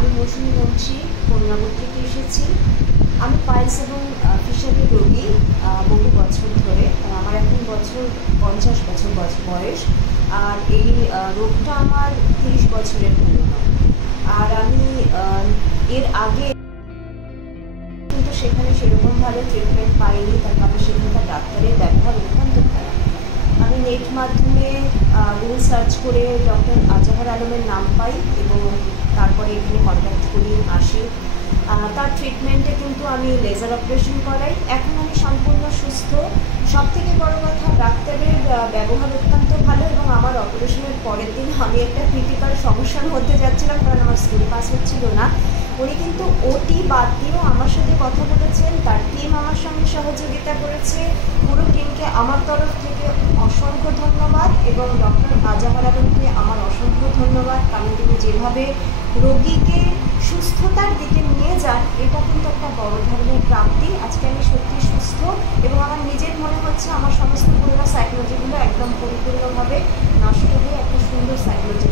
আমি মৌসুমী বংশী কন্যাগর থেকে এসেছি। আমি পাইলস এবং ফিশারি রোগী বহু বছর ধরে। আমার এখন 50 বছর বয়স। আর এই রোগটা আমার 30 বছরের পুরনো। আর আমি এর আগে কিন্তু সেখানে সেরকম ভালো ট্রিটমেন্ট পাইনি, তার কারণ সেখানকার ডাক্তারের ব্যবহার অত্যন্ত খারাপ। আমি নেট মাধ্যমে গুগল সার্চ করে ডক্টর আজাহার আলমের নাম পাই এবং তারপরে এখানে কন্ট্যাক্ট করি, আসি। তার ট্রিটমেন্টে কিন্তু আমি লেজার অপারেশন করাই। এখন আমি সম্পূর্ণ সুস্থ। সবথেকে বড় কথা, ডাক্তারের ব্যবহার অত্যন্ত ভালো এবং আমার অপারেশনের পরের দিন আমি একটা ক্রিটিক্যাল সমস্যার মধ্যে যাচ্ছিলাম, কারণ আমার স্কিন পাস হচ্ছিল না। উনি কিন্তু ওটি বাদ দিয়েও আমার সাথে কথা বলেছেন, তার টিম আমার সঙ্গে সহযোগিতা করেছে। পুরো টিমকে আমার তরফ থেকে অসংখ্য ধন্যবাদ এবং ডক্টর আজাহার আলমকে আমার অসংখ্য ধন্যবাদ, কারণ তিনি যেভাবে রোগীকে সুস্থতার দিকে নিয়ে যান, এটা কিন্তু একটা বড় ধরনের প্রাপ্তি। আজকে আমি সত্যি সুস্থ এবং আমার নিজের মনে হচ্ছে আমার সমস্ত পুরোনো সাইকোলজিগুলো একদম পরিপূর্ণভাবে নষ্ট হয়ে একটা সুন্দর সাইকোলজি